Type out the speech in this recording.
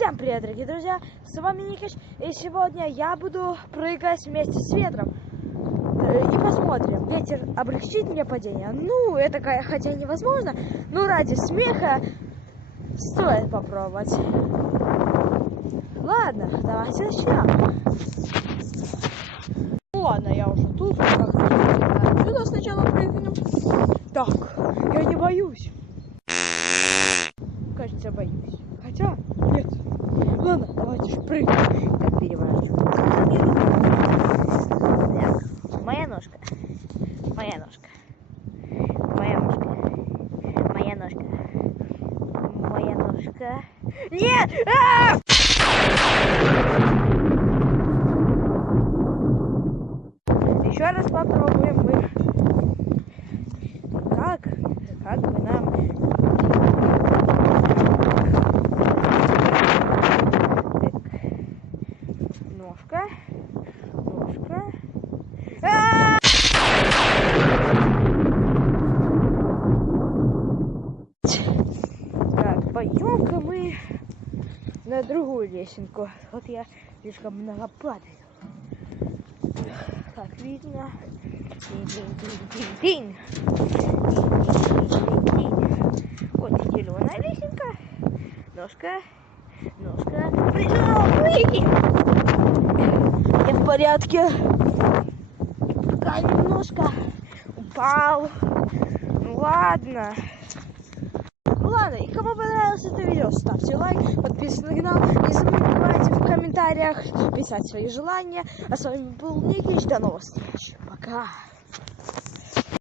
Всем привет, дорогие друзья, с вами Никич, и сегодня я буду прыгать вместе с ветром. И посмотрим, ветер облегчит мне падение. Ну, это хотя невозможно, но ради смеха стоит попробовать. Ладно, давайте начнем. Ну ладно, я уже тут, сюда сначала прыгнем. Так, я не боюсь. Кажется, боюсь. Хотя, нет. Ладно, давайте же прыгнем. Так, переворачиваю. Так, моя ножка. Моя ножка. Моя ножка. Моя ножка. Моя ножка. Нет! Еще раз попробуем мы. Как бы нам... Ножка. Так, пойдем-ка мы на другую лесенку. Вот я слишком много падаю. Как видно. Динь. Вот зеленая лесенка. Ножка. Я в порядке. Пока немножко упал. Ну ладно. И кому понравилось это видео, ставьте лайк, подписывайтесь на канал, не забывайте в комментариях писать свои желания. А с вами был Никич, до новых встреч. Пока.